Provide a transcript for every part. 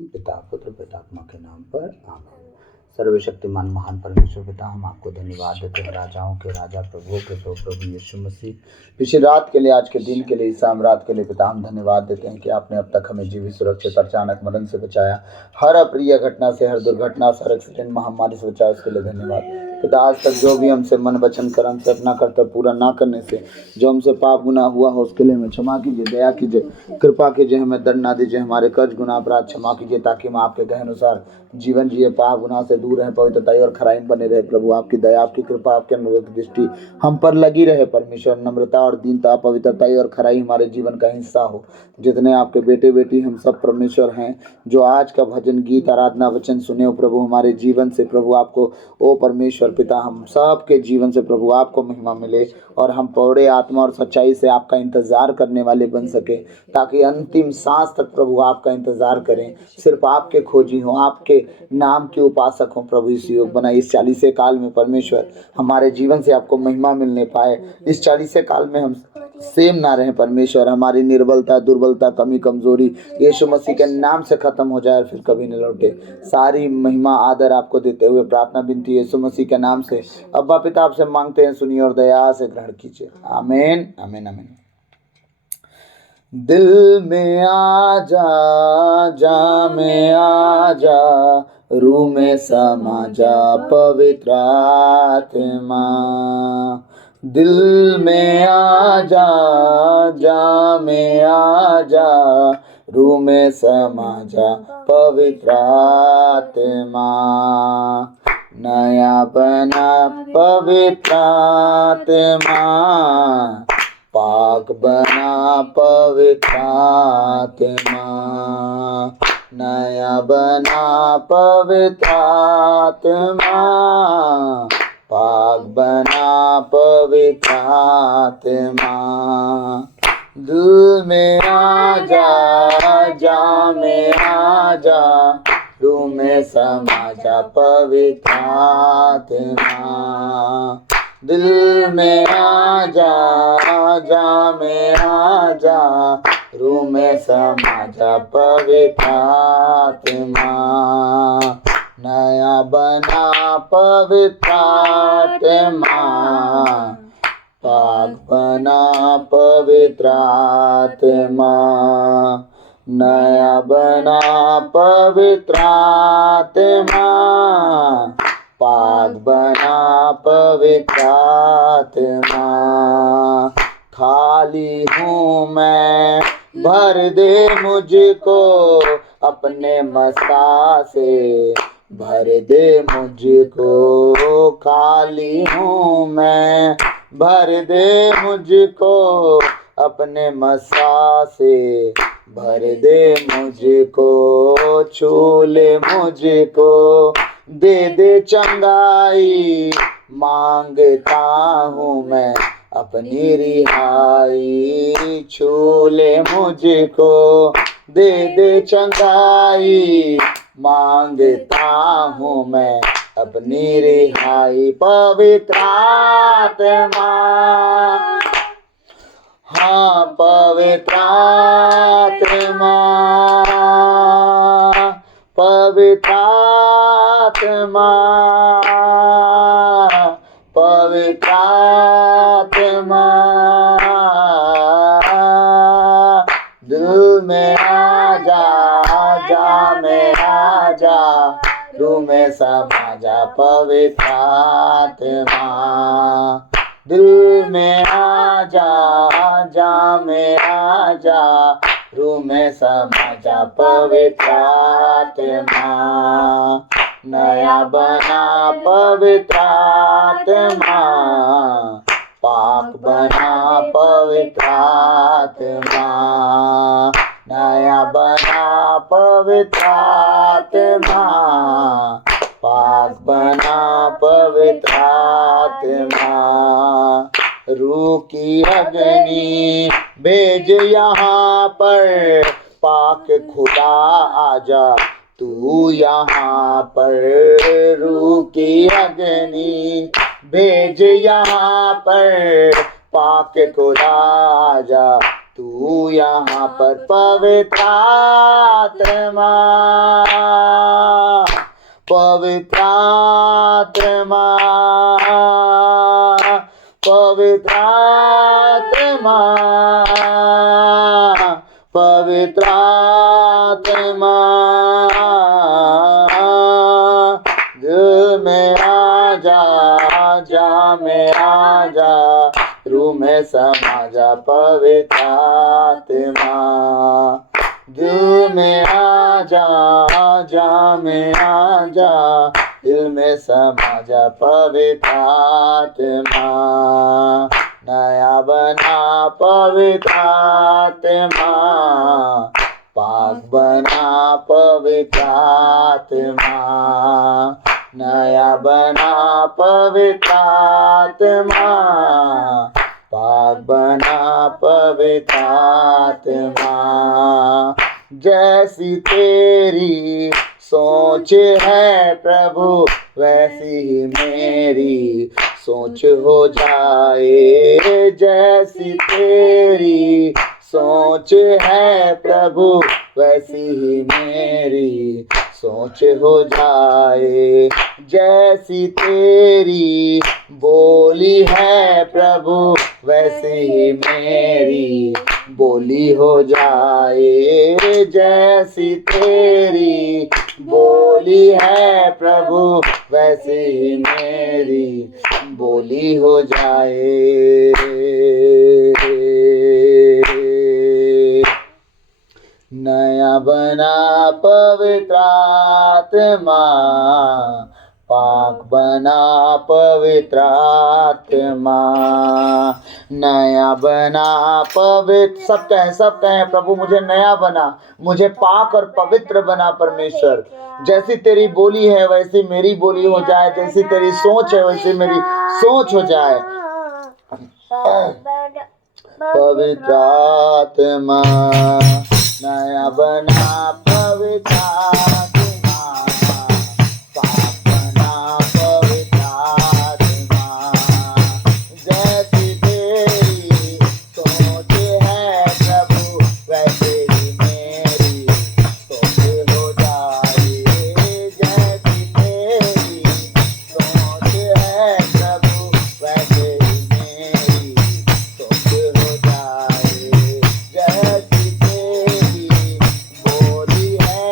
पिता पुत्र पितात्मा के नाम पर आमीन। सर्वशक्तिमान महान परमेश्वर पिता, हम आपको धन्यवाद देते हैं, राजाओं के राजा प्रभु के प्रभु यीशु मसीह, पिछली रात के लिए, आज के दिन के लिए, इस शाम रात के लिए पिता हम धन्यवाद देते हैं कि आपने अब तक हमें जीवित सुरक्षित अचानक मरण से बचाया, हर अप्रिय घटना से, हर दुर्घटना से, हर एक्सीडेंट महामारी से बचाया, उसके लिए धन्यवाद पिता। आज तक जो भी हमसे मन वचन कर्म से अपना कर्तव्य पूरा ना करने से जो हमसे पाप गुनाह हुआ हो, उसके लिए हमें क्षमा कीजिए, दया कीजिए, कृपा कीजिए, हमें दंड ना दीजिए, हमारे कर्ज गुनाह अपराध क्षमा कीजिए, ताकि हम आपके कहे अनुसार जीवन जिए, पाप गुनाह से दूर रहें, पवित्रता और खराई में बने रहे। प्रभु आपकी दया, आपकी कृपा, आपके अनुग्रह की दृष्टि हम पर लगी रहे। परमेश्वर, नम्रता और दीनता, पवित्रता और खराई हमारे जीवन का हिस्सा हो। जितने आपके बेटे बेटी हम सब परमेश्वर हैं, जो आज का भजन गीत आराधना वचन सुने हो प्रभु, हमारे जीवन से प्रभु आपको, ओ परमेश्वर पिता, हम सब के जीवन से प्रभु आपको महिमा मिले और हम पौड़े आत्मा और सच्चाई से आपका इंतजार करने वाले बन सके, ताकि अंतिम सांस तक प्रभु आपका इंतजार करें, सिर्फ आपके खोजी हों, आपके नाम के उपासक हों। प्रभु इस योग बना इस 40 काल में परमेश्वर हमारे जीवन से आपको महिमा मिलने पाए। इस 40 काल में हम सेम ना रहें परमेश्वर, हमारी निर्बलता, दुर्बलता, कमी, कमजोरी यीशु मसीह के नाम से खत्म हो जाए और फिर कभी न लौटे। सारी महिमा आदर आपको देते हुए प्रार्थना विनती यीशु मसीह के नाम से अब्बा पिता आपसे मांगते हैं, सुनिए और दया से ग्रहण कीजिए। आमीन आमीन आमीन। दिल में आजा, जा में आजा, रूह में समा जा पवित्र आत्मा। दिल में आजा, जा में आजा, रूह में समा जा पवित्र आत्मा। नया बना पवित्र आत्मा, पाक बना पवित्र आत्मा। नया बना पवित्र आत्मा, पाक बना पवित्र आत्मा। दिल में आजा, जा में आजा, रूह में समा जा पवित्र आत्मा। दिल में आजा, जा में आजा, रूह में समा जा पवित्र आत्मा। नया बना पवित्र आत्मा, पाक बना पवित्र आत्मा। नया बना पवित्र आत्मा, पाक बना पवित्र आत्मा। खाली हूँ मैं, भर दे मुझको अपने मस्ता से, भर दे मुझको। खाली हूँ मैं, भर दे मुझको अपने मस्ता से, भर दे मुझको। छू ले मुझको, दे दे चंगाई, मांगता हूँ मैं अपनी रिहाई। छू ले मुझको, दे दे चंगाई, मांगता हूँ मैं अपनी रिहाई। पवित्र आत्मा, हाँ पवित्र आत्मा, पवित्र आत्मा, पवित्र आत्मा। दिल में आजा, जा में आजा, रूह में समा जा पवित्र आत्मा। दिल में आजा, जा में आजा, रूह में समा जा पवित्र आत्मा। नया बना पवित्र आत्मा, पाक बना पवित्र आत्मा। नया बना पवित्र आत्मा, पाक बना पवित्र आत्मा। रूह की अग्नि भेज यहाँ पर, पाक खुदा आजा तू यहाँ पर। रूह की अग्नि भेज यहाँ पर, पाक खुदा आजा तू तू यहाँ पर पवित्र आत्मा, पवित्र आत्मा, पवित्र आत्मा, पवित्र आत्मा, दिल में आजा, आजा में आजा, रूह में समा जा पवित्र आत्मा। दिल में आजा, आजा में आजा, दिल में समा जा पवित्र आत्मा। नया बना पवित्र आत्मा, पाक बना पवित्र आत्मा। नया बना पवित्र आत्मा, पाक बना पवित्र आत्मा। जैसी तेरी सोच है प्रभु, वैसी ही मेरी सोच हो जाए। जैसी तेरी सोच है प्रभु, वैसी ही मेरी सोच हो जाए। जैसी तेरी बोली है प्रभु, वैसे ही मेरी बोली हो जाए। जैसी तेरी बोली है प्रभु, वैसे ही मेरी बोली हो जाए। नया बना पवित्र आत्मा, पाक बना पवित्र आत्मा। नया बना पवित्र, सब कहें प्रभु मुझे नया बना, मुझे पाक और पवित्र बना परमेश्वर। जैसी तेरी बोली है वैसी मेरी बोली हो जाए, जैसी तेरी सोच है वैसी मेरी सोच हो जाए। पवित्र आत्मा, नया बना पवित्र आत्मा, पाक बना पवित्र आत्मा। जैसी तेरी सोच है प्रभु, वैसे ही मेरी सोच हो जाए। जैसी तेरी सोच है प्रभु, वैसे ही मेरी सोच हो जाए। जैसी तेरी बोली है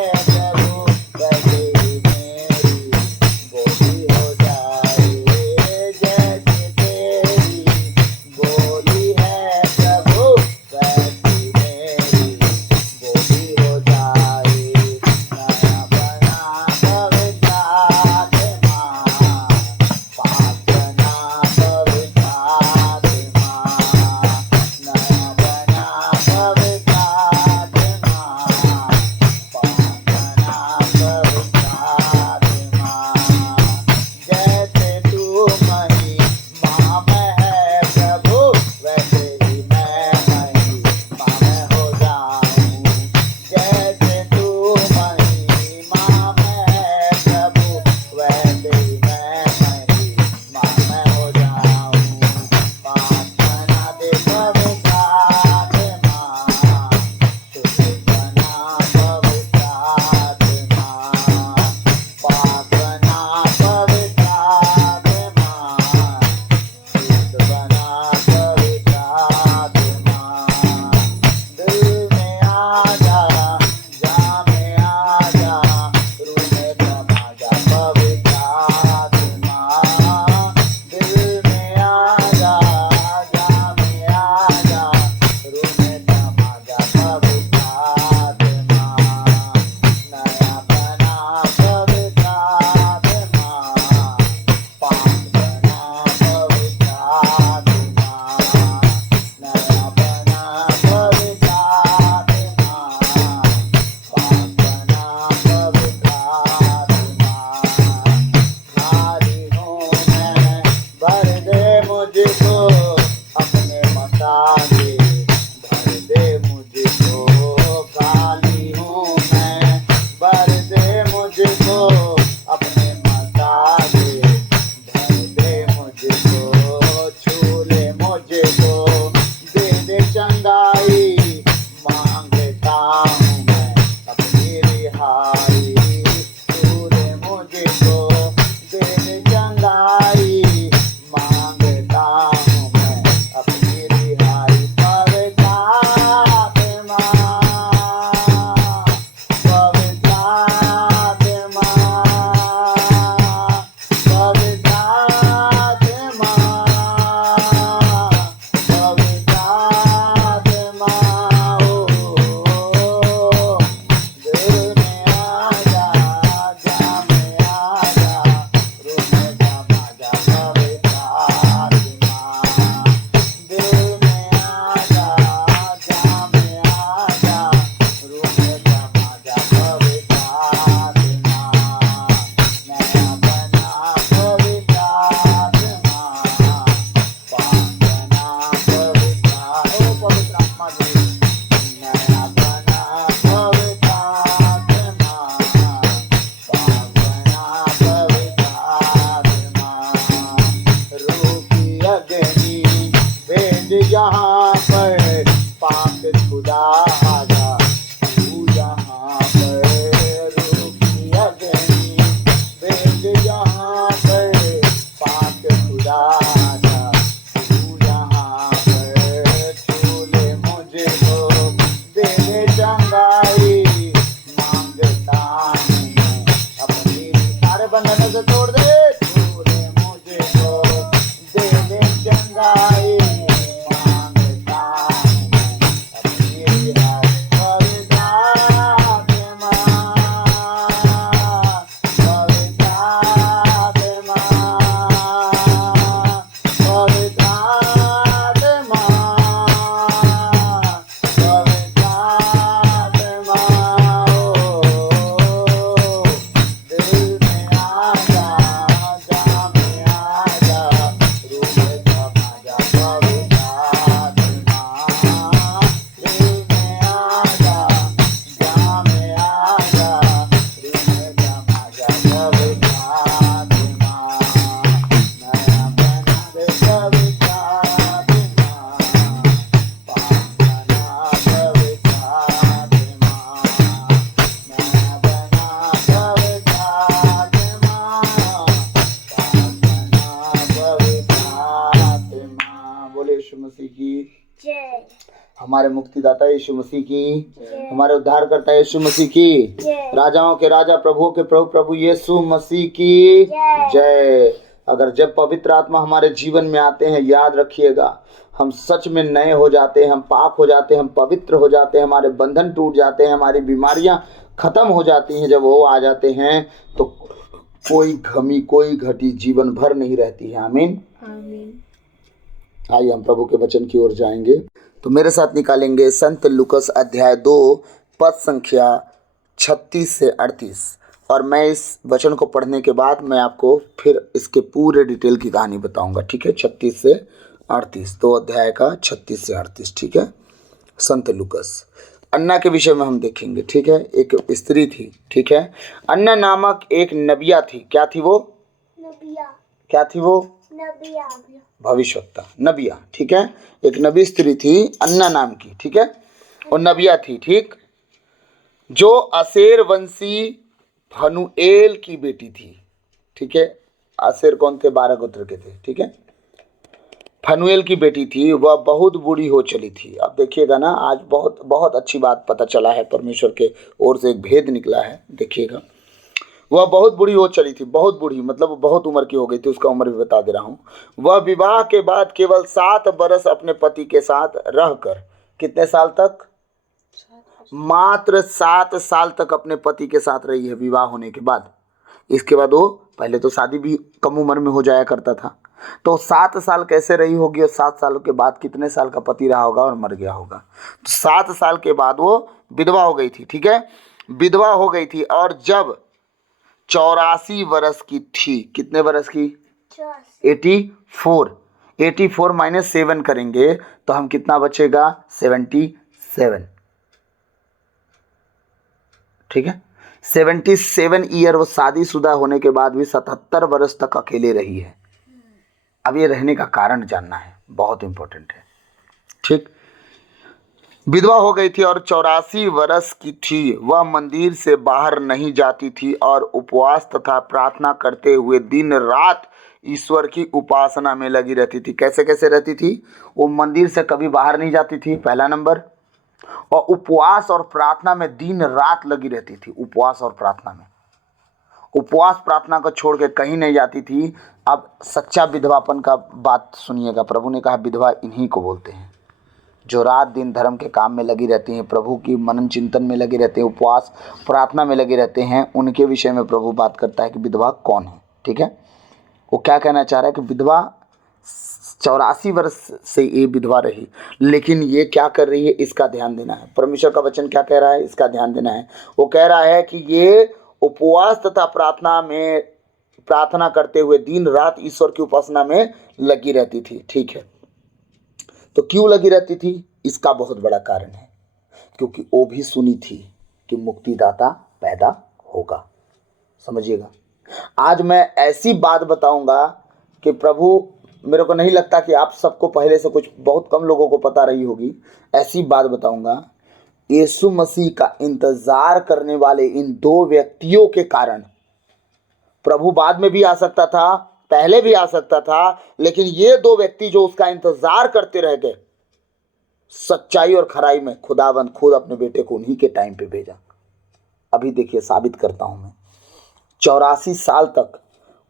बंधन से तोड़ दे, तूने मुझको दे दे चंगाई, मांगता अपनी पवित्र आत्मा, पवित्र आत्मा, पवित्र आत्मा, पवित्र आत्मा, ओ दिल में आजा, जा में आजा, रूह में समा जा, पवित्र आत्मा, दिल में आजा, जा में आजा, रूह में समा जा, पवित्र आत्मा, नया बना दे पवित्र आत्मा, पाप बना पवित्र आत्मा, नया बना पवित्र आत्मा, पाप बना पवित्र आत्मा। बोले यीशु मसीह की जय हमारे मुक्तिदाता यीशु मसीह की, जय हमारे उद्धारकर्ता यीशु मसीह की, जय राजाओं के राजा प्रभुओं के प्रभु प्रभु यीशु मसीह की जय। जय। अगर जब पवित्र आत्मा हमारे जीवन में आते हैं, याद रखिएगा हम सच में नए हो जाते हैं, हम पाक हो जाते हैं, हम पवित्र हो जाते हैं, हमारे बंधन टूट जाते हैं, हमारी बीमारियां खत्म हो जाती हैं। जब वो आ जाते हैं तो कोई कमी कोई घटी जीवन भर नहीं रहती है। आमीन। आमीन। आइए हम प्रभु के वचन की ओर जाएंगे। तो मेरे साथ निकालेंगे संत लूकस अध्याय 2 पद संख्या 36 से 38। और मैं इस वचन को पढ़ने के बाद मैं आपको फिर इसके पूरे डिटेल की कहानी बताऊंगा। ठीक है, 36 से 38, 2 अध्याय का 36 से 38। ठीक है, संत लूकस। अन्ना के विषय में हम देखेंगे। ठीक है, एक स्त्री थी। ठीक है, अन्ना नामक एक नबिया थी। क्या थी वो? नबिया क्या थी वो? नबिया भविष्यवक्ता, नबिया। ठीक है, एक नबी स्त्री थी अन्ना नाम की। ठीक है, और नबिया थी। ठीक, जो असेर वंशी फनुएल की बेटी थी। ठीक है, असेर कौन थे? 12 गोत्र के थे। ठीक है, फनुएल की बेटी थी। वह बहुत बूढ़ी हो चली थी। अब देखिएगा ना, आज बहुत बहुत अच्छी बात पता चला है, परमेश्वर के ओर से एक भेद निकला है। देखिएगा, वह बहुत बूढ़ी हो चली थी। बहुत बूढ़ी मतलब बहुत उम्र की हो गई थी। उसका उम्र भी बता दे रहा हूँ। वह विवाह के बाद केवल 7 बरस अपने पति के साथ रहकर, कितने साल तक? मात्र 7 साल तक अपने पति के साथ रही है विवाह होने के बाद। इसके बाद वो, पहले तो शादी भी कम उम्र में हो जाया करता था, तो 7 साल कैसे रही होगी? और 7 साल के बाद कितने साल का पति रहा होगा और मर गया होगा? तो 7 साल के बाद वो विधवा हो गई थी। ठीक है, विधवा हो गई थी। और जब 84 वर्ष की थी, कितने वर्ष की? 84। 84 माइनस 7 करेंगे तो हम कितना बचेगा? 77। ठीक है, 77 ईयर वो शादीशुदा होने के बाद भी 77 वर्ष तक अकेले रही है। अब ये रहने का कारण जानना है, बहुत इंपॉर्टेंट है। ठीक, विधवा हो गई थी और 84 वर्ष की थी। वह मंदिर से बाहर नहीं जाती थी और उपवास तथा प्रार्थना करते हुए दिन रात ईश्वर की उपासना में लगी रहती थी। कैसे कैसे रहती थी? वो मंदिर से कभी बाहर नहीं जाती थी, पहला नंबर, और उपवास और प्रार्थना में दिन रात लगी रहती थी। उपवास और प्रार्थना में, उपवास प्रार्थना को छोड़ के कहीं नहीं जाती थी। अब सच्चा विधवापन का बात सुनिएगा। प्रभु ने कहा विधवा इन्हीं को बोलते हैं जो रात दिन धर्म के काम में लगी रहती हैं, प्रभु की मनन चिंतन में लगे रहते हैं, उपवास प्रार्थना में लगे रहते हैं। उनके विषय में प्रभु बात करता है कि विधवा कौन है। ठीक है, वो क्या कहना चाह रहा है कि विधवा 84 वर्ष से ये विधवा रही, लेकिन ये क्या कर रही है, इसका ध्यान देना है। परमेश्वर का वचन क्या कह रहा है, इसका ध्यान देना है। वो कह रहा है कि ये उपवास तथा प्रार्थना करते हुए दिन रात ईश्वर की उपासना में लगी रहती थी। ठीक है, तो क्यों लगी रहती थी? इसका बहुत बड़ा कारण है, क्योंकि वो भी सुनी थी कि मुक्तिदाता पैदा होगा। समझिएगा, आज मैं ऐसी बात बताऊंगा कि प्रभु, मेरे को नहीं लगता कि आप सबको पहले से, कुछ बहुत कम लोगों को पता रही होगी। ऐसी बात बताऊंगा, यीशु मसीह का इंतजार करने वाले इन 2 व्यक्तियों के कारण, प्रभु बाद में भी आ सकता था, पहले भी आ सकता था, लेकिन ये 2 व्यक्ति जो उसका इंतजार करते रह गए, सच्चाई और खराई में खुदावंद खुद अपने बेटे को उन्हीं के टाइम पे भेजा। अभी देखिए, साबित करता हूं मैं। 84 साल तक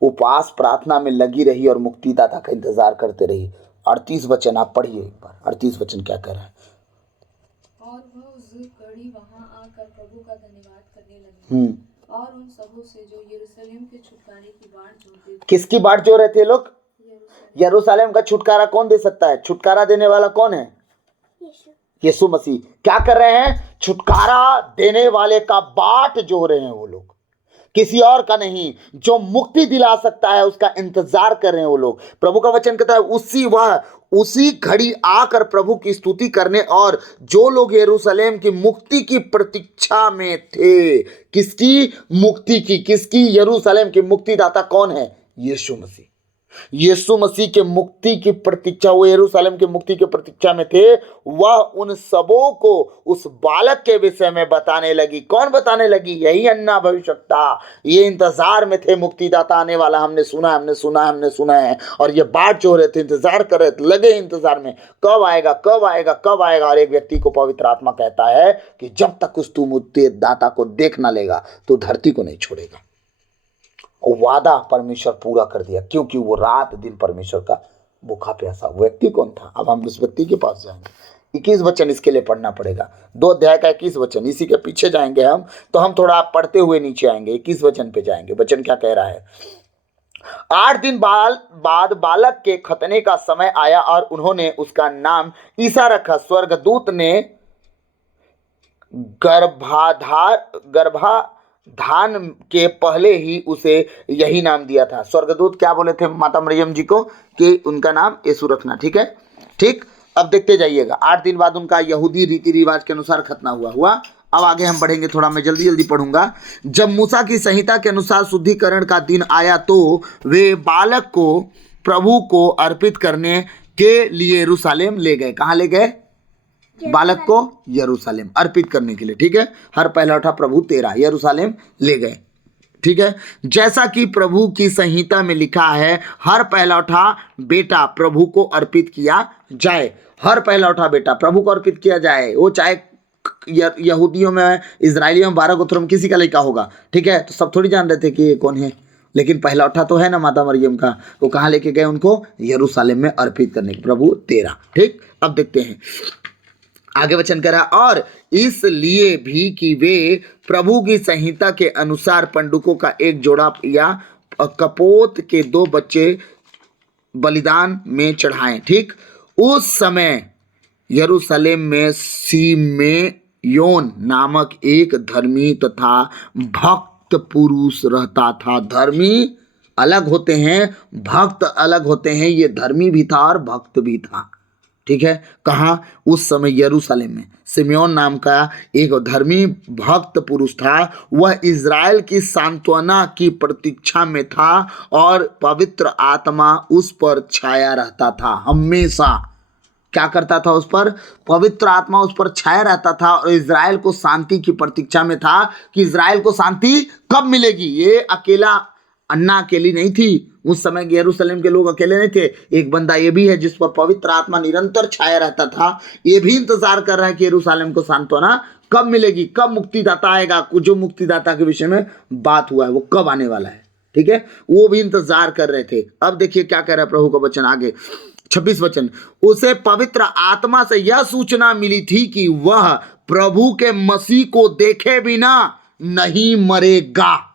उपवास प्रार्थना में लगी रही और मुक्तिदाता का इंतजार करते रही। 38 वचन आप पढ़िए एक बार, 38 वचन क्या कह रहा है। और वह उस घड़ी वहां आकर प्रभु का धन्यवाद करने लगी और उन सबों से जो यरूशलेम के छुटकारे की बाट जोहते थे। किसकी बाट जो रहे थे लोग? यरूशलेम का छुटकारा कौन दे सकता है? छुटकारा देने वाला कौन है? यीशु मसीह। क्या कर रहे हैं? छुटकारा देने वाले का बाट जो रहे हैं वो लोग, किसी और का नहीं। जो मुक्ति दिला सकता है उसका इंतजार कर रहे हैं वो लोग। प्रभु का वचन कहता है उसी घड़ी आकर प्रभु की स्तुति करने, और जो लोग यरूशलेम की मुक्ति की प्रतीक्षा में थे। किसकी मुक्ति की? किसकी? यरूशलेम की। मुक्तिदाता कौन है? यीशु मसीह। यीशु मसीह के मुक्ति की प्रतीक्षा, वो यरूशलेम के मुक्ति की प्रतीक्षा में थे। वह उन सबों को उस बालक के विषय में बताने लगी। कौन बताने लगी? यही अन्ना भविष्यवक्ता। ये इंतजार में थे, मुक्तिदाता आने वाला। हमने सुना है। और ये बाट जो रहे थे, इंतजार कर रहे थे, लगे इंतजार में, कब आएगा, कब आएगा, कब आएगा। और एक व्यक्ति को पवित्र आत्मा कहता है कि जब तक उस तू मुक्तिदाता को देख ना लेगा तो धरती को नहीं छोड़ेगा। वादा परमेश्वर पूरा कर दिया, क्योंकि वो रात दिन परमेश्वर का भूखा प्यासा व्यक्ति कौन था? अब हम उस व्यक्ति के पास जाएंगे। 21 वचन इसके लिए पढ़ना पड़ेगा, 2 अध्याय का 21 वचन। इसी के पीछे जाएंगे हम, तो हम थोड़ा पढ़ते हुए नीचे आएंगे, 21 वचन पे जाएंगे। वचन क्या कह रहा है? 8 दिन बाद बालक के खतने का समय आया और उन्होंने उसका नाम ईसा रखा। स्वर्गदूत ने गर्भाधान के पहले ही उसे यही नाम दिया था। स्वर्गदूत क्या बोले थे माता मरियम जी को कि उनका नाम यीशु रखना। ठीक है, ठीक। अब देखते जाइएगा। 8 दिन बाद उनका यहूदी रीति रिवाज के अनुसार खतना हुआ। अब आगे हम बढ़ेंगे, थोड़ा मैं जल्दी पढ़ूंगा। जब मूसा की संहिता के अनुसार शुद्धिकरण का दिन आया तो वे बालक को प्रभु को अर्पित करने के लिए यरूशलेम ले गए। कहाँ ले गए? बालक को यरूशलेम अर्पित करने के लिए। ठीक है, हर पहला उठा प्रभु तेरा, यरूशलेम ले गए। ठीक है, जैसा कि प्रभु की संहिता में लिखा है, हर पहला उठा बेटा प्रभु को अर्पित किया जाए। हर पहला उठा बेटा प्रभु को अर्पित किया जाए। वो चाहे यहूदियों में, इजराइलियों में 12 गोत्रों में किसी का लड़का होगा। ठीक है, तो सब थोड़ी जान रहे थे कि ये कौन है, लेकिन पहला उठा तो है ना माता मरियम का। वो कहाँ लेके गए? उनको यरूशलेम में अर्पित करने के, प्रभु तेरा। ठीक, अब देखते हैं आगे वचन कह रहा, और इसलिए भी कि वे प्रभु की संहिता के अनुसार पंडुकों का एक जोड़ा या कपोत के 2 बच्चे बलिदान में चढ़ाएं। ठीक, उस समय यरूशलेम में सिमेयोन नामक एक धर्मी तथा भक्त पुरुष रहता था। धर्मी अलग होते हैं, भक्त अलग होते हैं। ये धर्मी भी था और भक्त भी था। ठीक है, कहाँ? उस समय यरूशलेम में सिमेयोन नाम का एक धर्मी भक्त पुरुष था। वह इज़राइल की सांत्वना की प्रतीक्षा में था और पवित्र आत्मा उस पर छाया रहता था हमेशा। क्या करता था? उस पर पवित्र आत्मा उस पर छाया रहता था और इज़राइल को शांति की प्रतीक्षा में था कि इज़राइल को शांति कब मिलेगी। ये अकेला अन्ना अकेली नहीं थी। उस समय यरूशलेम के लोग अकेले नहीं थे। एक बंदा ये भी है जिस पर पवित्र आत्मा निरंतर छाया रहता था। ये भी इंतजार कर रहा है कि यरूशलेम को सांत्वना कब मिलेगी, कब मुक्तिदाता आएगा। जो मुक्तिदाता के विषय में बात हुआ है वो कब आने वाला है। ठीक है, वो भी इंतजार कर रहे थे। अब देखिए क्या कह रहा है प्रभु का वचन आगे, 26 वचन। उसे पवित्र आत्मा से यह सूचना मिली थी कि वह प्रभु के मसीह को देखे बिना नहीं मरेगा।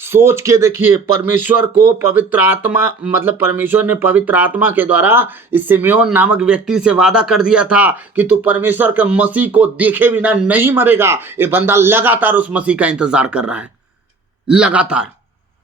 सोच के देखिए, परमेश्वर को पवित्र आत्मा, मतलब परमेश्वर ने पवित्र आत्मा के द्वारा इस सिमेयोन नामक व्यक्ति से वादा कर दिया था कि तू परमेश्वर के मसीह को देखे बिना नहीं मरेगा। ये बंदा लगातार उस मसीह का इंतजार कर रहा है,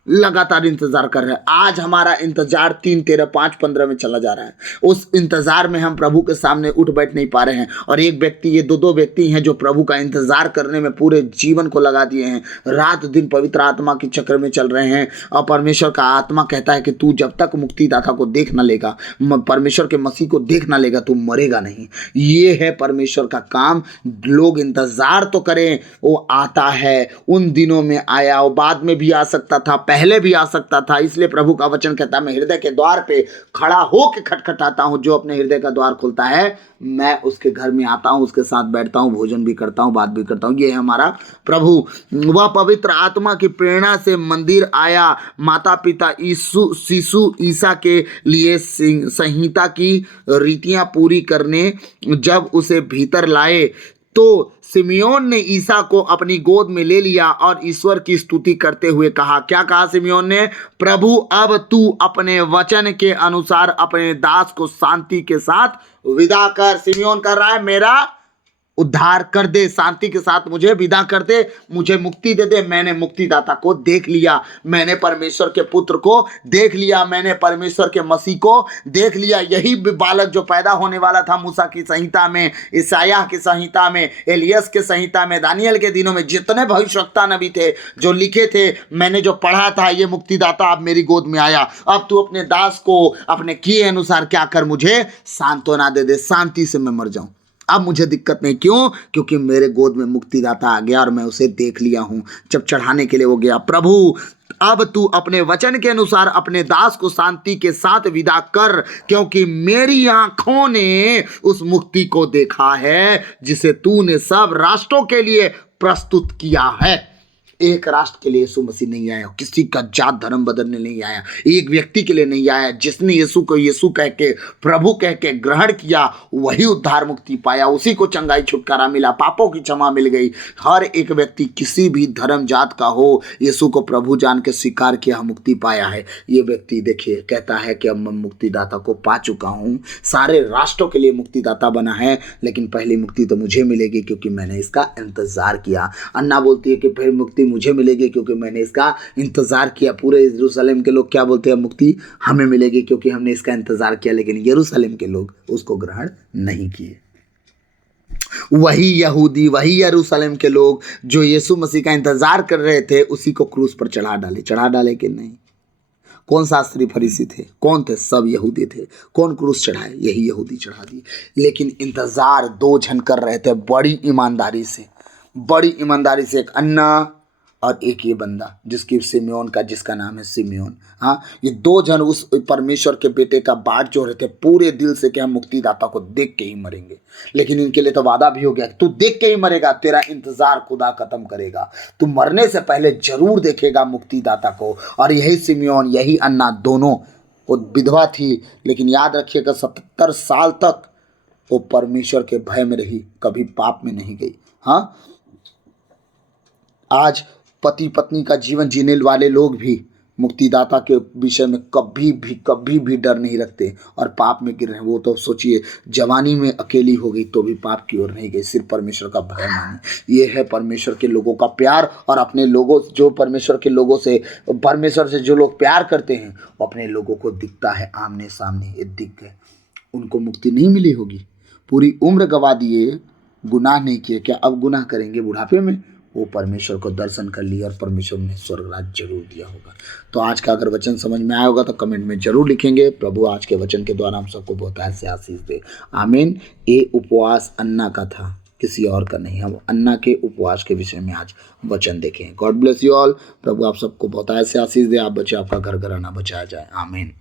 लगातार इंतजार कर रहे हैं। आज हमारा इंतजार 3, 13, 5, 15 में चला जा रहा है। उस इंतजार में हम प्रभु के सामने उठ बैठ नहीं पा रहे हैं। और एक व्यक्ति, ये 2 व्यक्ति हैं जो प्रभु का इंतजार करने में पूरे जीवन को लगा दिए हैं। रात दिन पवित्र आत्मा के चक्र में चल रहे हैं। और परमेश्वर का आत्मा कहता है कि तू जब तक मुक्तिदाता को देख ना लेगा, परमेश्वर के मसीह को देख ना लेगा, तू मरेगा नहीं। ये है परमेश्वर का काम। लोग इंतजार तो करें, वो आता है। उन दिनों में आया, वो बाद में भी आ सकता था, पहले भी आ सकता था। इसलिए प्रभु का वचन कहता है मैं हृदय के द्वार पे खड़ा होकर खटखटाता हूँ, जो अपने हृदय का द्वार खोलता है मैं उसके घर में आता हूँ, उसके साथ बैठता हूँ, भोजन भी करता हूँ, बात भी करता हूँ। ये है हमारा प्रभु। वह पवित्र आत्मा की प्रेरणा से मंदिर आया, माता पिता शिशु ईसा के लिए संहिता की रीतियां पूरी करने जब उसे भीतर लाए तो सिमियोन ने ईसा को अपनी गोद में ले लिया और ईश्वर की स्तुति करते हुए कहा। क्या कहा सिमियोन ने? प्रभु अब तू अपने वचन के अनुसार अपने दास को शांति के साथ विदा कर। सिमियोन कर रहा है मेरा उद्धार कर दे, शांति के साथ मुझे विदा कर दे, मुझे मुक्ति दे दे। मैंने मुक्तिदाता को देख लिया, मैंने परमेश्वर के पुत्र को देख लिया, मैंने परमेश्वर के मसीह को देख लिया। यही बालक जो पैदा होने वाला था मूसा की संहिता में, ईसाया की संहिता में, एलियस के संहिता में, दानियल के दिनों में जितने भविष्यवक्ता नबी थे जो लिखे थे, मैंने जो पढ़ा था, ये मुक्तिदाता अब मेरी गोद में आया। अब तू अपने दास को अपने किए अनुसार क्या कर, मुझे सांत्वना दे दे, शांति से मैं मर जाऊं। अब मुझे दिक्कत नहीं। क्यों? क्योंकि मेरे गोद में मुक्तिदाता आ गया और मैं उसे देख लिया हूं जब चढ़ाने के लिए वो गया। प्रभु अब तू अपने वचन के अनुसार अपने दास को शांति के साथ विदा कर, क्योंकि मेरी आंखों ने उस मुक्ति को देखा है जिसे तूने सब राष्ट्रों के लिए प्रस्तुत किया है। एक राष्ट्र के लिए यीशु मसीह नहीं आया, किसी का जात धर्म बदलने नहीं आया, एक व्यक्ति के लिए नहीं आया। जिसने यीशु को यीशु कह के, प्रभु कह के ग्रहण किया, वही उद्धार मुक्ति पाया, उसी को चंगाई छुटकारा मिला, पापों की क्षमा मिल गई। हर एक व्यक्ति किसी भी धर्म जात का हो, यीशु को प्रभु जान के स्वीकार किया, मुक्ति पाया है। ये व्यक्ति देखिए कहता है कि अब मैं मुक्तिदाता को पा चुका हूँ, सारे राष्ट्रों के लिए मुक्तिदाता बना है, लेकिन पहली मुक्ति तो मुझे मिलेगी क्योंकि मैंने इसका इंतजार किया। अन्ना बोलती है कि फिर मुक्ति मुझे मिलेगी क्योंकि मैंने इसका इंतजार किया। पूरे यरूशलेम के लोग क्या बोलते हैं? मुक्ति हमें मिलेगी क्योंकि हमने इसका इंतजार किया, लेकिन यरूशलेम के लोग उसको ग्रहण नहीं किए। वही यहूदी, वही यरूशलेम के लोग जो यीशु मसीह का इंतजार कर रहे थे, उसी को क्रूस पर चढ़ा डाले कि नहीं? कौन शास्त्री फरीसी थे? कौन थे? सब यहूदी थे। कौन क्रूस चढ़ाए? यही यहूदी चढ़ा दिए। लेकिन इंतजार दो जन कर रहे थे बड़ी ईमानदारी से, एक अन्ना और एक ये बंदा जिसकी सिमियोन का, जिसका नाम है सिमियोन। हाँ, ये दो जन उस परमेश्वर के बेटे का बाट जो रहे थे पूरे दिल से कि हम मुक्तिदाता को देख के ही मरेंगे। लेकिन इनके लिए तो वादा भी हो गया, तू देख के ही मरेगा, तेरा इंतजार खुदा खत्म करेगा, तू मरने से पहले जरूर देखेगा मुक्तिदाता को। और यही सिमियोन, यही अन्ना, दोनों वो विधवा थी, लेकिन याद रखिएगा 77 साल तक वो परमेश्वर के भय में रही, कभी पाप में नहीं गई। हाँ, आज पति पत्नी का जीवन जीने वाले लोग भी मुक्तिदाता के विषय में कभी भी डर नहीं रखते और पाप में गिर रहे हैं। वो तो सोचिए, जवानी में अकेली हो गई तो भी पाप की ओर नहीं गई, सिर्फ परमेश्वर का भय माने। ये है परमेश्वर के लोगों का प्यार। और अपने लोगों, जो परमेश्वर के लोगों से, परमेश्वर से जो लोग प्यार करते हैं, वो अपने लोगों को दिखता है आमने सामने, ये दिख गए, उनको मुक्ति नहीं मिली होगी। पूरी उम्र गवा दिए, गुनाह नहीं किए, क्या अब गुनाह करेंगे बुढ़ापे में? वो परमेश्वर को दर्शन कर लिया और परमेश्वर ने स्वर्गराज जरूर दिया होगा। तो आज का अगर वचन समझ में आया होगा तो कमेंट में जरूर लिखेंगे। प्रभु आज के वचन के द्वारा हम सबको बहुत ऐसे आशीष दे, आमीन। ये उपवास अन्ना का था, किसी और का नहीं। हम अन्ना के उपवास के विषय में आज वचन देखें। God bless you all. प्रभु आप सबको बहुत ऐसे आशीष दे, आप बचे, आपका घर घराना बचाया जाए, आमीन।